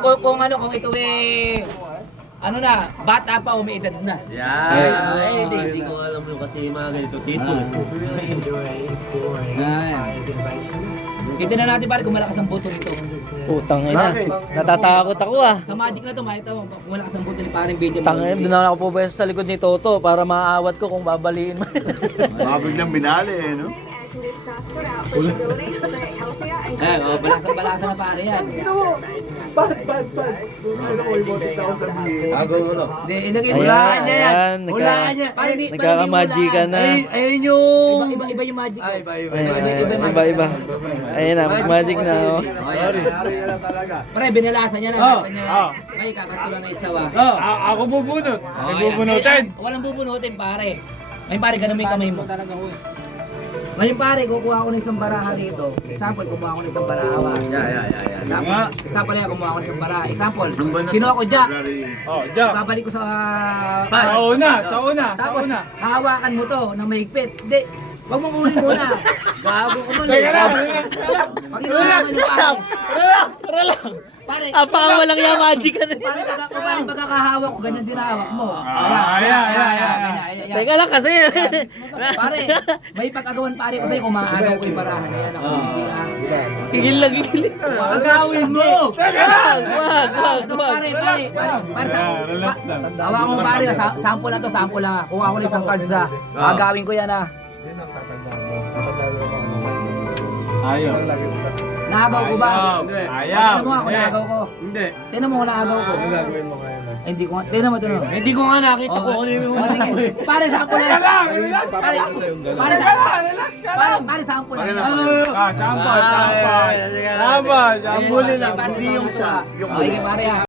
Kung ikaw ano na, bata pa o may edad na. Yan. Hindi ko alam yun kasi yung mga ganito. Tito. Kita na natin pare kung malakas ang buto nito. Putang ina. Natatakot ako ah. Sa magic na to, makita mo kung malakas ang buto ni parang video. Tangin, doon ako po ba sa likod ni Toto para maaawat ko kung babaliin mo. Mga biglang binali eh, no? Balasan na pare yan. Bad. Ano ko ibotin na ako sabihin? Agaw mo no. Hindi, ilagay mo. Ayan, nagkakamagikan na. Ayun yung... Iba yung magic. Iba. Ayun na, magic na. Oh. Pare, binalasan niya na. Ay, kakastulan na isawa. Ako bubunot. May bubunutin. Walang bubunutin pare. Ngayon pare, ganun mo yung kamay mo. Ngayon pare, kukuha ko ng isang baraha rito. Example, kumuha ko ng isang baraha. Example yan, kumuha ko ng isang baraha. Example, kinuha ko Jack. Oh, Jack. Babalik ko sa... Sa una. Tapos, hahawakan mo to na mahigpit. Hindi, wag mong ulit muna. Gago ko man. Teka lang. Pag hinawakan mo pare. Relax. Pare, Walang yung magic ka na. pare pagkakahawak ko, ganyan din hawak mo. Ayan. Teka lang kasi. Pare, may pagkagawan pare ko sa'yo kung maaagaw ko yung barahan na yan. Ako hindi ah. Gigil. Agawin mo! Wag. Relax lang. Hawakan mo pare, sample na to, sample lang. Kuha ko ng isang cards ha. Agawin ko yan ha. Ayaw. Naagaw ko ba? Ayaw. Tingnan mo ako, naagaw ko. Hindi. Tingnan mo kung naagaw ko. Hindi ko, tingnan mo. Hindi ko nga nakita ko ano yung una. Sige, pare sample na yan. Relax ka lang. Relax ka lang. Pare sample na yan. Sample. Hindi yung siya. Yung pare ha.